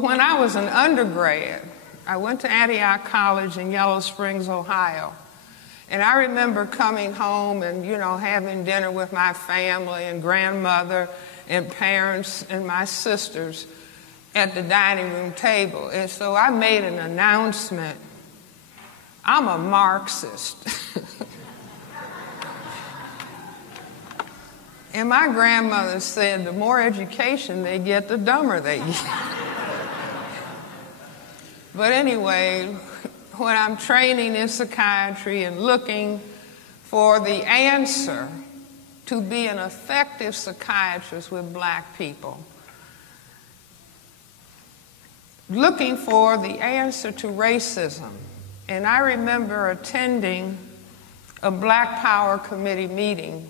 When I was an undergrad, I went to Antioch College in Yellow Springs, Ohio. And I remember coming home and, having dinner with my family and grandmother and parents and my sisters at the dining room table. And so I made an announcement. I'm a Marxist. And my grandmother said the more education they get, the dumber they get. But anyway, when I'm training in psychiatry and looking for the answer to be an effective psychiatrist with black people, looking for the answer to racism. And I remember attending a Black Power Committee meeting.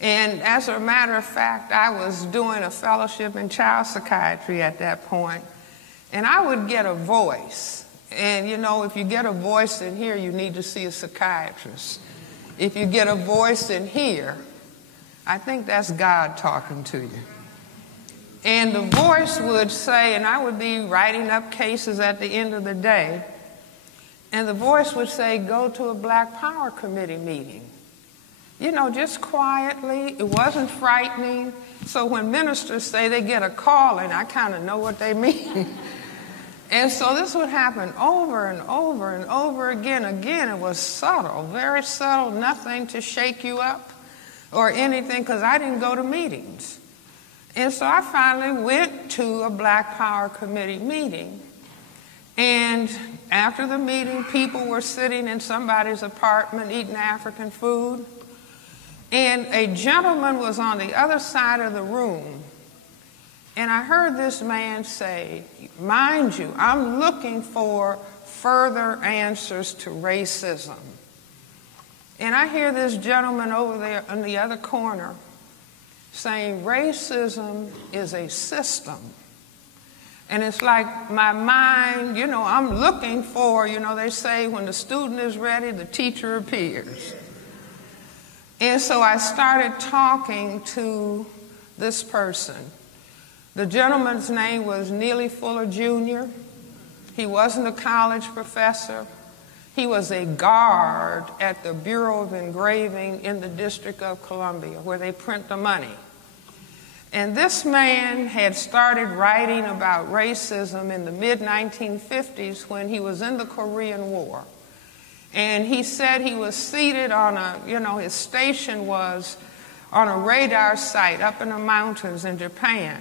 And as a matter of fact, I was doing a fellowship in child psychiatry at that point. And I would get a voice. And if you get a voice in here, you need to see a psychiatrist. If you get a voice in here, I think that's God talking to you. And the voice would say, and I would be writing up cases at the end of the day, and the voice would say, go to a Black Power Committee meeting. Just quietly. It wasn't frightening. So when ministers say they get a call, and I kind of know what they mean. And so this would happen over and over and over again. Again, it was subtle, very subtle, nothing to shake you up or anything, because I didn't go to meetings. And so I finally went to a Black Power Committee meeting. And after the meeting, people were sitting in somebody's apartment eating African food. And a gentleman was on the other side of the room. And I heard this man say, mind you, I'm looking for further answers to racism. And I hear this gentleman over there in the other corner saying, racism is a system. And it's like my mind, I'm looking for, they say when the student is ready, the teacher appears. And so I started talking to this person. The gentleman's name was Neely Fuller Jr. He wasn't a college professor. He was a guard at the Bureau of Engraving in the District of Columbia, where they print the money. And this man had started writing about racism in the mid-1950s when he was in the Korean War. And he said he was seated on his station was on a radar site up in the mountains in Japan.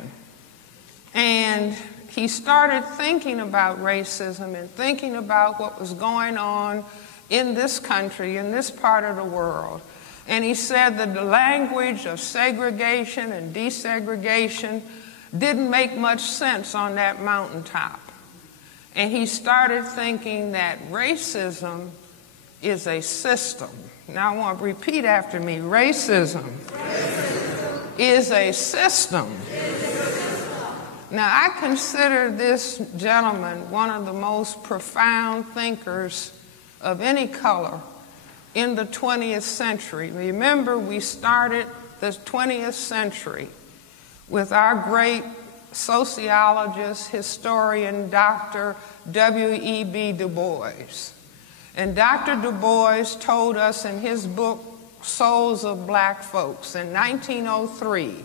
And he started thinking about racism and thinking about what was going on in this country, in this part of the world. And he said that the language of segregation and desegregation didn't make much sense on that mountaintop. And he started thinking that racism is a system. Now I want to repeat after me. Racism is a system. Now, I consider this gentleman one of the most profound thinkers of any color in the 20th century. Remember, we started the 20th century with our great sociologist, historian, Dr. W.E.B. Du Bois. And Dr. Du Bois told us in his book, Souls of Black Folks, in 1903,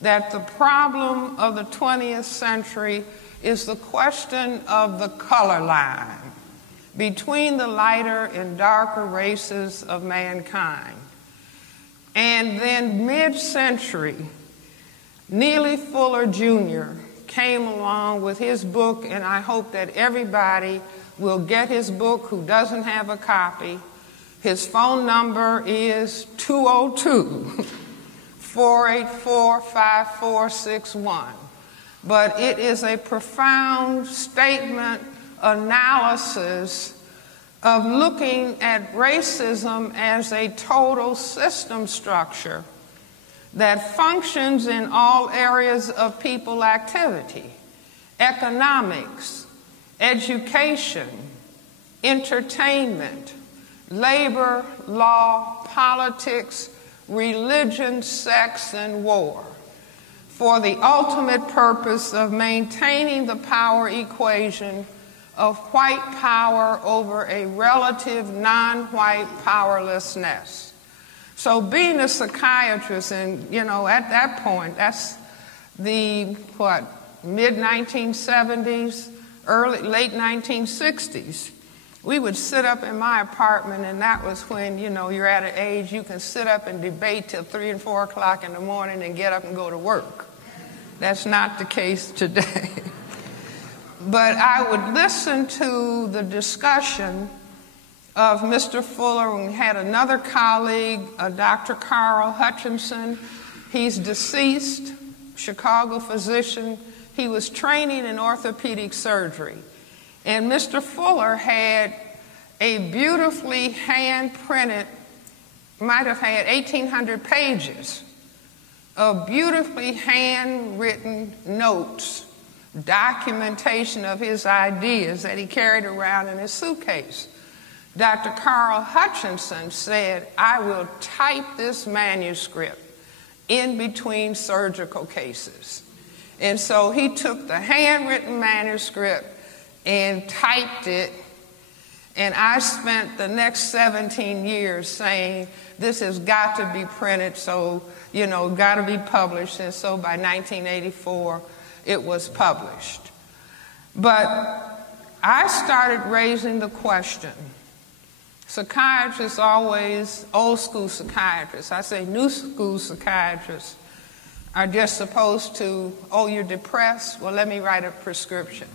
that the problem of the 20th century is the question of the color line between the lighter and darker races of mankind. And then mid-century, Neely Fuller Jr. came along with his book, and I hope that everybody will get his book who doesn't have a copy. His phone number is 202-484-5461. But it is a profound statement, analysis of looking at racism as a total system structure that functions in all areas of people activity: economics, education, entertainment, labor, law, politics, religion, sex, and war. for the ultimate purpose of maintaining the power equation of white power over a relative non-white powerlessness. So being a psychiatrist, and at that point, that's the mid-1970s, late 1960s, we would sit up in my apartment, and that was when, you're at an age you can sit up and debate till 3 and 4 o'clock in the morning and get up and go to work. That's not the case today. But I would listen to the discussion of Mr. Fuller. We had another colleague, Dr. Carl Hutchinson. He's deceased, Chicago physician. He was training in orthopedic surgery. And Mr. Fuller had a beautifully hand-printed, might have had 1,800 pages of beautifully handwritten notes, documentation of his ideas that he carried around in his suitcase. Dr. Carl Hutchinson said, "I will type this manuscript in between surgical cases." And so he took the handwritten manuscript and typed it, and I spent the next 17 years saying, this has got to be printed, so, got to be published. And so by 1984, it was published. But I started raising the question. Psychiatrists always, old school psychiatrists, I say new school psychiatrists, are just supposed to, oh, you're depressed? Well, let me write a prescription.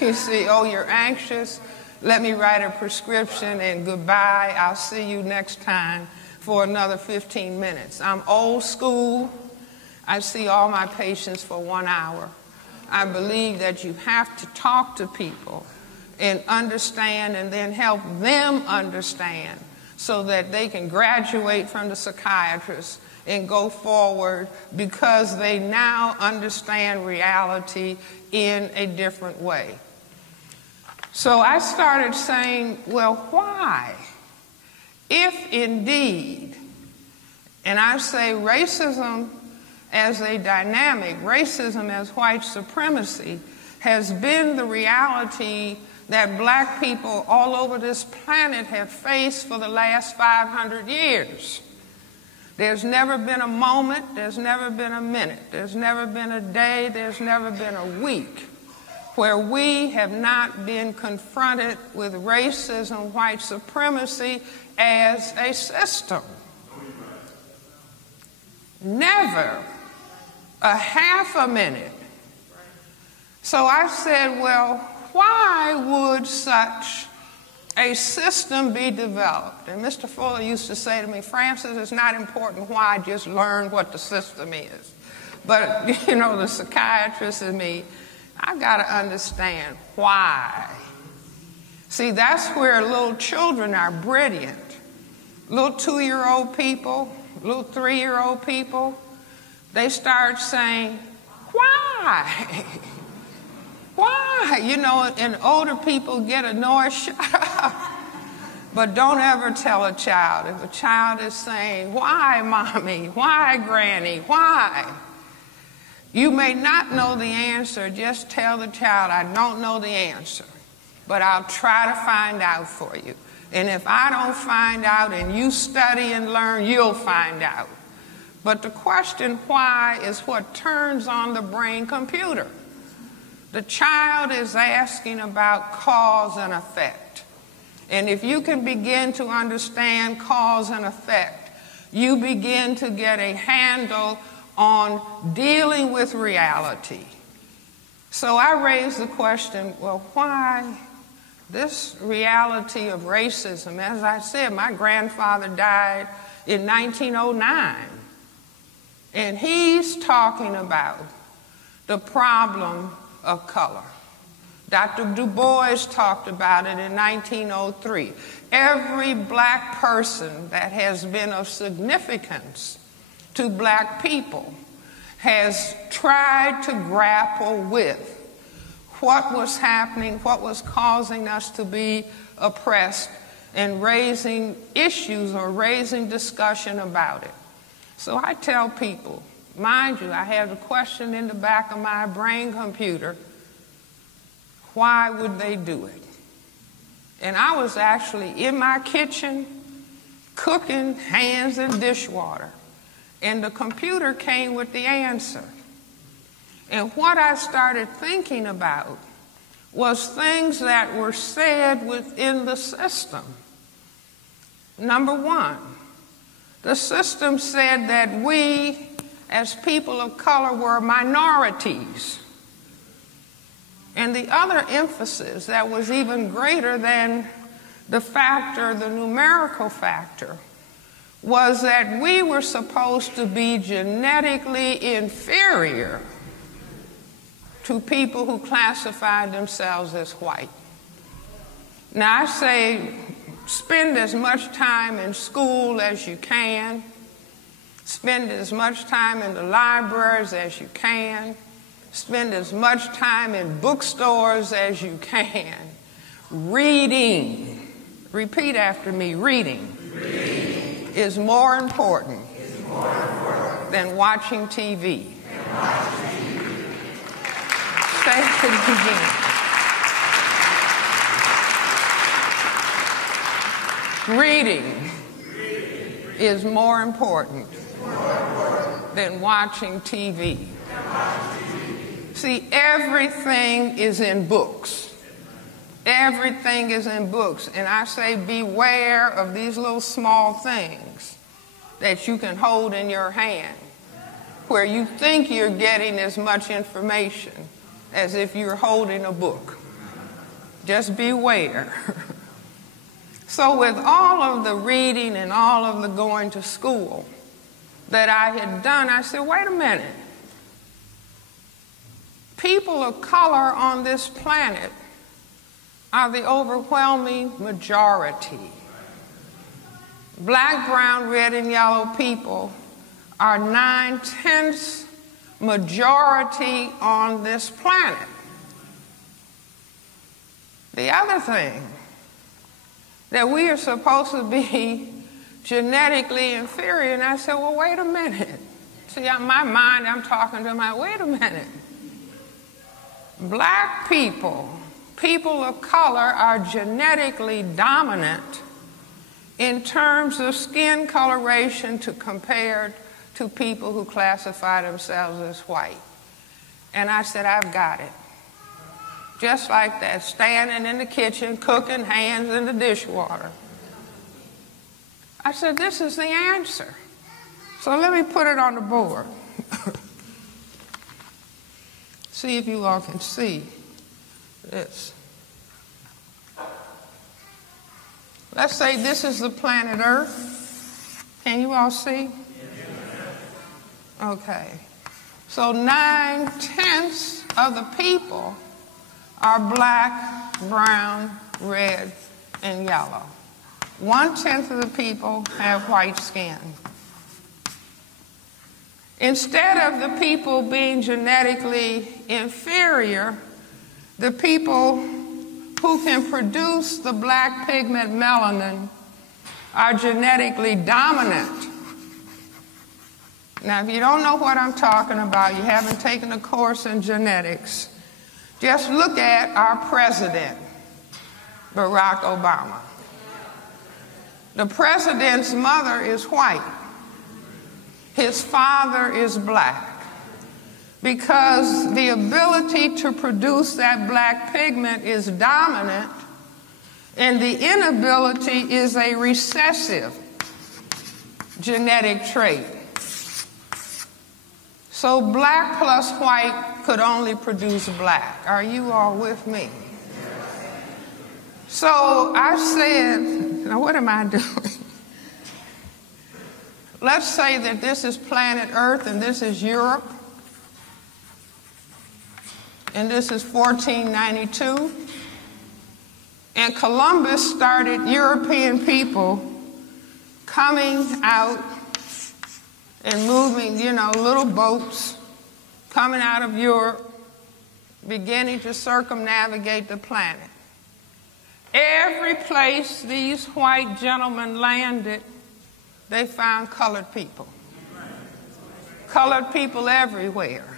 You see, oh, you're anxious? Let me write a prescription and goodbye. I'll see you next time for another 15 minutes. I'm old school. I see all my patients for 1 hour. I believe that you have to talk to people and understand and then help them understand so that they can graduate from the psychiatrist and go forward because they now understand reality in a different way. So I started saying, well, why? If indeed, and I say racism as a dynamic, racism as white supremacy has been the reality that black people all over this planet have faced for the last 500 years. There's never been a moment, there's never been a minute, there's never been a day, there's never been a week where we have not been confronted with racism, white supremacy as a system. Never a half a minute. So I said, well, why would such a system be developed? And Mr. Fuller used to say to me, Francis, it's not important why, just learn what the system is. But, the psychiatrist in me, I got to understand why. See, that's where little children are brilliant. Little 2-year-old people, little 3-year-old people, they start saying, why? Why? And older people get annoyed, shut up. But don't ever tell a child. If a child is saying, why, Mommy? Why, Granny? Why? You may not know the answer. Just tell the child, I don't know the answer, but I'll try to find out for you. And if I don't find out and you study and learn, you'll find out. But the question why is what turns on the brain computer. The child is asking about cause and effect. And if you can begin to understand cause and effect, you begin to get a handle on dealing with reality. So I raised the question, well, why this reality of racism? As I said, my grandfather died in 1909. And he's talking about the problem of color. Dr. Du Bois talked about it in 1903. Every black person that has been of significance to black people has tried to grapple with what was happening, what was causing us to be oppressed, and raising issues or raising discussion about it. So I tell people, Mind you, I have the question in the back of my brain computer, why would they do it? And I was actually in my kitchen cooking hands in dishwater. And the computer came with the answer. And what I started thinking about was things that were said within the system. Number one, the system said that we, as people of color, were minorities. And the other emphasis that was even greater than the factor, the numerical factor, was that we were supposed to be genetically inferior to people who classified themselves as white. Now, I say spend as much time in school as you can, spend as much time in the libraries as you can, spend as much time in bookstores as you can. Reading, repeat after me, reading, is more important than watching TV. Say it again. Reading is more important than watching TV. See, everything is in books. Everything is in books. And I say beware of these little small things that you can hold in your hand where you think you're getting as much information as if you're holding a book. Just beware. So with all of the reading and all of the going to school that I had done, I said, wait a minute. People of color on this planet are the overwhelming majority. Black, brown, red, and yellow people are 9/10 majority on this planet. The other thing, that we are supposed to be genetically inferior. And I said, well, wait a minute. See, in my mind, I'm talking to my, wait a minute. Black people, people of color, are genetically dominant in terms of skin coloration compared to people who classify themselves as white. And I said, I've got it. Just like that, standing in the kitchen, cooking hands in the dishwater. I said, this is the answer. So let me put it on the board. See if you all can see this. Let's say this is the planet Earth. Can you all see? Okay. So 9/10 of the people are black, brown, red, and yellow. 1/10 of the people have white skin. Instead of the people being genetically inferior, the people who can produce the black pigment melanin are genetically dominant. Now, if you don't know what I'm talking about, you haven't taken a course in genetics, just look at our president, Barack Obama. The president's mother is white. His father is black. Because the ability to produce that black pigment is dominant, and the inability is a recessive genetic trait. So black plus white could only produce black. Are you all with me? So I said, now what am I doing? Let's say that this is planet Earth and this is Europe. And this is 1492. And Columbus started European people coming out and moving, little boats coming out of Europe, beginning to circumnavigate the planet. Every place these white gentlemen landed, they found colored people. colored people everywhere.